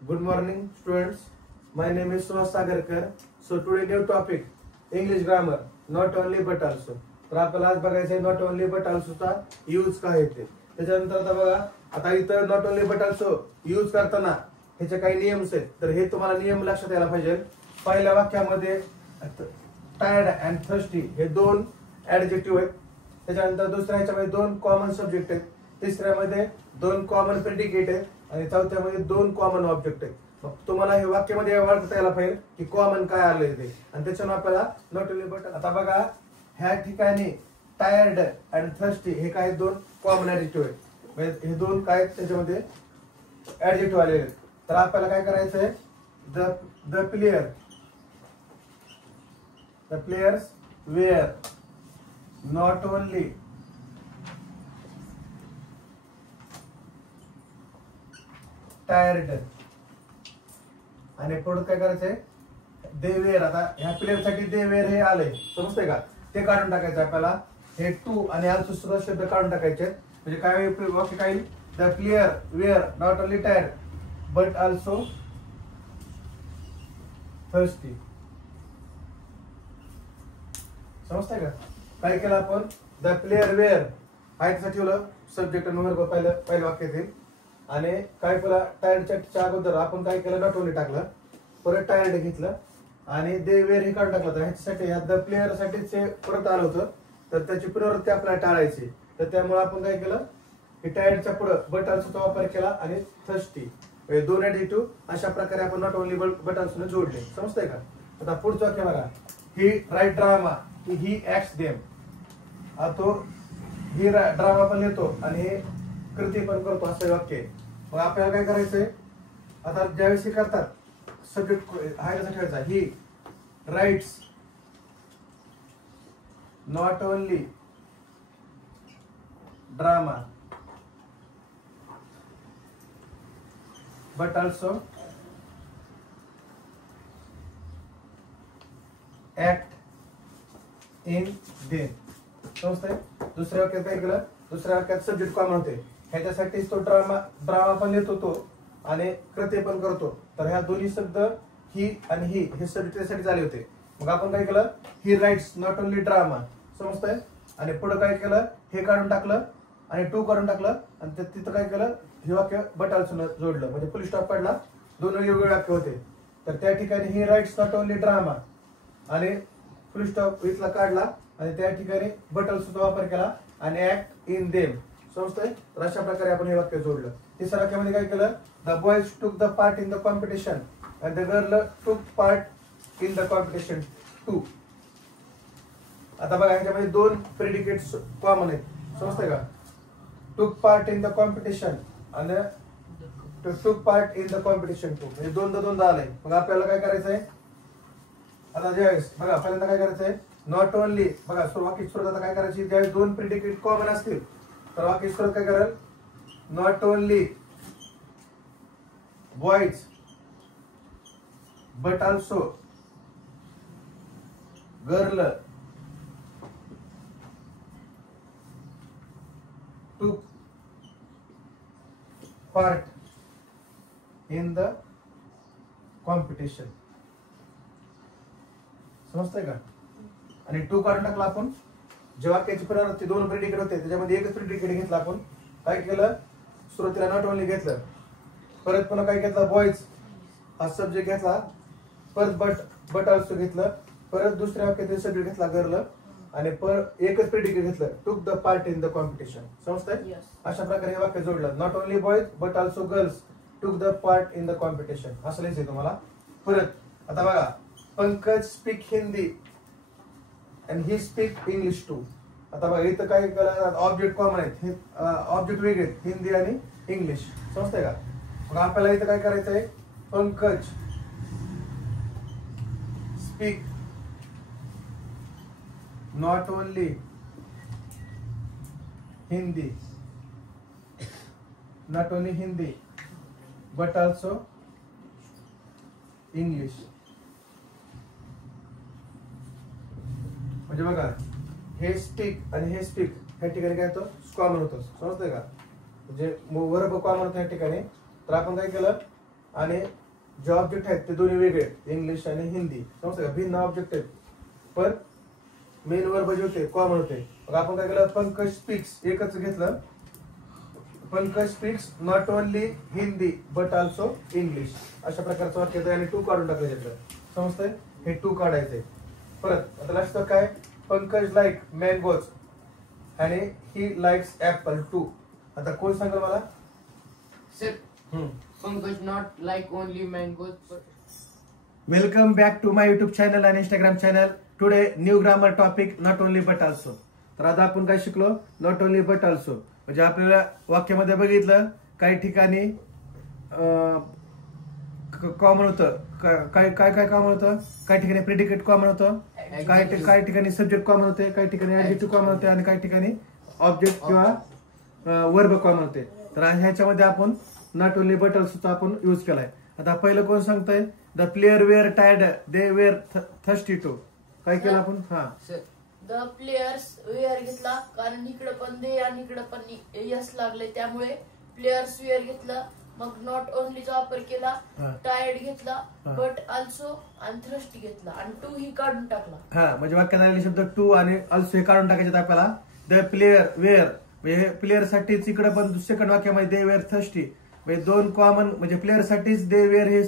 Good morning, students. My name is Suhas Sagarkar. So today new topic English grammar. Not only but also. तर आपल्याला आज बघायचं not only but ऑल्सोचा use काय आहे ते. त्याच्यानंतर आता बघा, आता इथं not only but also use करताना ह्याचे काही नियम्स आहेत. तर हे तुम्हाला नियम लक्षात यायला पाहिजे. पहिल्या वाक्यामध्ये टायर्ड अँड थर्स्टी हे दोन ऍडजेक्टिव्ह आहेत. त्याच्यानंतर दुसऱ्या ह्याच्यामध्ये दोन कॉमन सब्जेक्ट आहेत. तिसऱ्यामध्ये दोन कॉमन प्रेडिकेट आहेत आणि चौथ्यामध्ये दोन कॉमन ऑब्जेक्ट आहेत. मग तुम्हाला हे वाक्यामध्ये ओळखता यायला पाहिजे की कॉमन काय आलंय ते, आणि त्याच्यानं आपल्याला नॉट ओनली बट. आता बघा, ह्या ठिकाणी टायर्ड अँड थर्स्टी हे काय दोन कॉमन ऍडजेक्टिव्ह आहेत. म्हणजे हे दोन काय त्याच्यामध्ये ऍडजेक्टिव्ह आलेले आहेत. तर आपल्याला काय करायचंय, the players wear not only tired आणि पुढे काय करायचंय, दे वेअर. आता ह्या प्लेयर साठी दे वेअर हे आलंय, समजतंय का, ते काढून टाकायचं आपल्याला. हे टू आणि आल्सो सुद्धा शब्द काढून टाकायचे. म्हणजे काय वाक्य काय, the player wear not only tired but also thirsty. समजतंय का. काय केलं आपण, द प्लेयर वेअर हायचं ठेवलं सब्जेक्ट नंबर पहिलं वाक्यातील, आणि काय केलं, टायर्डच्या अगोदर आपण काय केलं, नॉट ओनली टाकलं, परत टायर्ड घेतलं आणि दे वेअर हे काढून टाकलं. तर ह्याच्यासाठी द प्लेयर साठी परत आलं होतं, तर त्याची पुनरावृत्ती आपल्याला टाळायची. तर त्यामुळे आपण काय केलं, की टायर्डच्या पुढे बट ऑल्सोचा वापर केला आणि थर्स्टी दोन ऍडजेक्टिव्ह अशा प्रकारे आपण नॉट ओनली बट ऑल्सो जोडले. समजतंय का. आता पुढचं वाक्य बघा, ही right drama, he acts them. तो ही ड्रामा पण लिहितो आणि हे कृती पण करतो, असं वाक्य. मग आपल्याला काय करायचंय, आता ज्यावेळेस हे करतात सब्जेक्ट हाय कसा ठेवायचा, he writes not only drama but also act in them. समजतंय. दुसऱ्या वाक्यात काय केलं, दुसऱ्या वाक्यात सब्जेक्ट कॉमन होते, ह्याच्यासाठीच तो ड्रामा पण लिहितो तो आणि कृत्य पण करतो. तर ह्या दोन्ही शब्द ही आणि ही हे सब्जेक्टसाठी झाले होते. मग आपण काय केलं, ही राईट्स नॉट ओनली ड्रामा. समजतंय. आणि पुढे काय केलं, हे काढून टाकलं आणि टू काढून टाकलं आणि तिथं काय केलं, हे वाक्य बट ऑल्सो जोडलं, म्हणजे फुल स्टॉप पडला, दोन वेगवेगळे वाक्य होते. तर त्या ठिकाणी ही राईट्स नॉट ओनली ड्रामा आणि फुल स्टॉप इथला काढला आणि त्या ठिकाणी बट ऑल्सोचा वापर केला आणि ऍक्ट इन देम. समजतंय. तर अशा प्रकारे आपण हे वाक्य जोडलं. तिसऱ्या वाक्यामध्ये काय केलं, the boys took the part in the competition and the girl took part in the competition too. आता बघा, ह्याच्यामध्ये दोन प्रेडिकेट्स कॉमन आहेत. समजतंय का. टूक पार्ट इन द कॉम्पिटिशन आणि took part in the competition too, म्हणजे दोनदा आलंय. मग आपल्याला काय करायचंय, आता ज्यावेळेस बघा पहिल्यांदा काय करायचंय, नॉट ओनली बघा वाक्य सुरुवात आता काय करायची, ज्यावेळेस दोन प्रेडिकेट कॉमन असतील तर वाक्य सुरुवात काय करेल, not only boys but also girl took part in the competition. समजतंय का. आणि टू काढून टाकला आपण. जे वाक्याची पुनरावृत्ती दोन प्रेडिकेट होते त्याच्यामध्ये एकच प्रेडिकेट घेतला आपण. काय केलं, सुरुवातीला नॉट ओनली घेतलं, परत पुन्हा काय घेतलं, बॉयज हा सब्जेक्ट घेतला, परत बट ऑल्सो घेतलं, परत दुसऱ्या वाक्यात सब्जेक्ट घेतला गर्ल आणि एकच प्रेडिकेट घेतलं, took the part in the competition. समजतंय. अशा प्रकारे हे वाक्य जोडलं, not only boys but also girls took the part in the competition, असं लिहायचंय तुम्हाला. परत आता बघा, Pankaj speak Hindi and he speak English too. आता बघा इथं काय केलं, ऑब्जेक्ट कॉमन आहेत, हे ऑब्जेक्ट वेगळे आहेत, हिंदी आणि इंग्लिश. समजतंय का. मग आपल्याला इथं काय करायचंय, Pankaj speak not only Hindi but also English. म्हणजे बघा, हे स्पीक आणि हे स्पीक ह्या ठिकाणी काय होतं, कॉमन होतं. समजतंय का. म्हणजे वर्ब कॉमन होतं या ठिकाणी. तर आपण काय केलं, आणि जे ऑब्जेक्ट आहेत ते दोन्ही वेगळे आहेत, इंग्लिश आणि हिंदी. समजतं का? भिन्न ऑब्जेक्ट आहेत पण मेन वर्ब जे होते कॉमन होते. मग आपण काय केलं, पंकज स्पीक्स एकच घेतलं. Pankaj speaks not only Hindi but also English, अशा प्रकारचं वाक्य येतं आणि टू काढून टाकलं त्यातलं. समजतंय? हे टू काढायचंय. परत आता लक्षात काय, पंकज लाईक मँगोज आणि ही लाईक्स ऍपल टू. आता कोण सांगेल मला? Sir, Pankaj not like only mangoes. Welcome back to my YouTube channel आणि Instagram channel. Today new grammar topic not only but also. तर आता आपण काय शिकलो, नॉट ओनली बट ऑल्सो. म्हणजे आपल्याला वाक्यामध्ये बघितलं काही ठिकाणी कॉमन होतं, काय काय काय कॉमन होतं, काही ठिकाणी प्रेडिकेट कॉमन होतं, काही ठिकाणी सब्जेक्ट कॉमन होते, काही ठिकाणी ऍडजेक्टिव्ह कॉमन होते आणि काही ठिकाणी ऑब्जेक्ट किंवा वर्ब कॉमन होते. तर ह्याच्यामध्ये आपण नॉट ओनली बट ऑल्सोचा आपण यूज केलाय. आता पहिलं कोण सांगतंय, the player were tired they were thirsty too. काय केलं आपण? हा द प्लेयर्स वेअर घेतला कारण इकडे पण दे आणि इकडे पण यस लागले, त्यामुळे प्लेयर्स वेअर घेतलं. मग नॉट ओनलीचा वापर केला, टायर्ड घेतला, बट ऑल्सो आणि थ्रस्टी घेतला आणि टू ही काढून टाकला. हा, म्हणजे वाक्यात आलेले शब्द टू आणि ऑल्सो हे काढून टाकायचे आपल्याला. द प्लेयर वेअर म्हणजे प्लेयर साठीच इकडे पण सेकंड वाक्यामध्ये दे वेअर थर्स्टी, म्हणजे दोन कॉमन, म्हणजे प्लेयर साठीच दे वेअर हे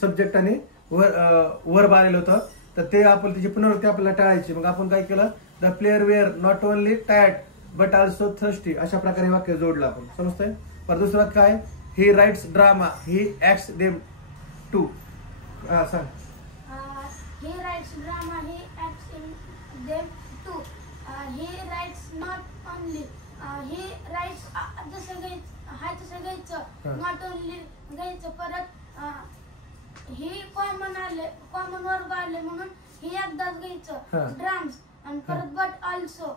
सब्जेक्ट आणि वर्ब आलेलं होतं. तर ते आपण त्याची पुनरावृत्ती आपल्याला टाळायची. मग आपण काय केलं, the player wear not only tired but also thirsty, अशा प्रकारे वाक्य जोडलं आपण. समजतंय? पण दुसरं वाक्य काय, he writes drama he acts them too. हा सांग. He writes drama, he acts in them too. He writes not only. He writes जसं घ्यायचं, हाय तसं घ्यायचं, not only घ्यायचं. परत ही कॉमन आले, कॉमन वर्ब आले म्हणून ही एकदाच घ्यायचं, ड्राम्स. आणि परत but also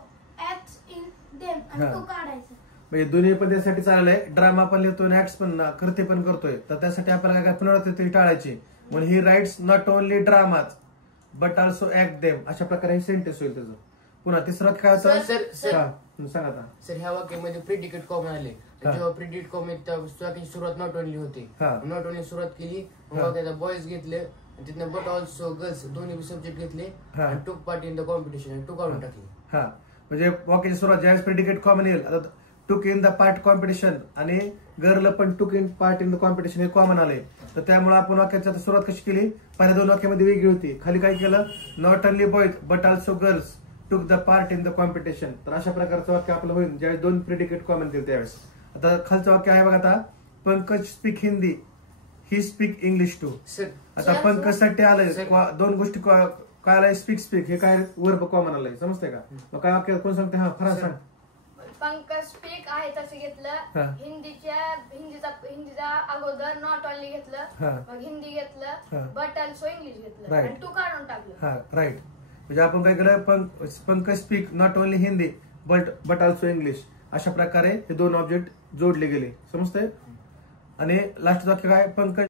acts in them आणि टू काढायचं. म्हणजे दोन्ही पण त्यासाठी चाललंय, ड्रामा पण लिहितोय आणि ऍक्ट्स पण करते पण करतोय. तर त्यासाठी आपल्याला काय पुनरावृत्ती टाळायची. म्हणून ही rights not only dramas but also act them, अशा प्रकारे हे सेंटेन्स होईल त्याचं. पुन्हा तिसरं काय होतं, सांग आता. सर, ह्या वाक्यामध्ये प्रेडिकेट कॉमन आले. जेव्हा प्रेडिकेट कॉमन वाक्याची सुरुवात नॉट ओनली होती, नॉट ओनली सुरुवात केली, वाक्याचा बॉयज घेतले, तिथनं बट ऑल्सो गर्ल्स दोन्ही सब्जेक्ट घेतले आणि took part in the competition too काढून टाकली. हा, म्हणजे वाक्याची सुरुवात ज्यावेळेस प्रेडिकेट कॉमन येईल, आता टूक इन द पार्ट कॉम्पिटिशन आणि गर्ल पण टूक in part in the competition हे कॉमन आले. तर त्यामुळे आपण वाक्याची सुरुवात कशी केली, पहिल्या दोन वाक्यामध्ये वेगळी होती. खाली काय केलं, not only boys but also girls took the part in the competition. तर अशा प्रकारचं वाक्य आपलं होईल ज्यावेळेस दोन प्रेडिकेट कॉमन दिले त्यावेळेस. आता खालचं वाक्य आहे बघा, आता Pankaj speak Hindi he speak English too. आता पंकज साठी आलंय दोन गोष्टी काय आलंय, स्पीक स्पीक हे काय वर्ब कॉमन आलंय. समजतंय का? मग काय वाक्य कोण सांगते? हा फराज सांग. पंकज स्पीक आहे तसं घेतलं, हिंदीचा अगोदर नॉट ओनली घेतलं, मग हिंदी घेतलं, बट ऑल्सो इंग्लिश घेतलं आणि टू काढून टाकलं. हा, राईट. म्हणजे आपण काय केलं, Pankaj speak not only Hindi but also English, अशा प्रकारे हे दोन ऑब्जेक्ट जोडले गेले. समजतंय? आणि लास्ट वाक्य काय, पंकज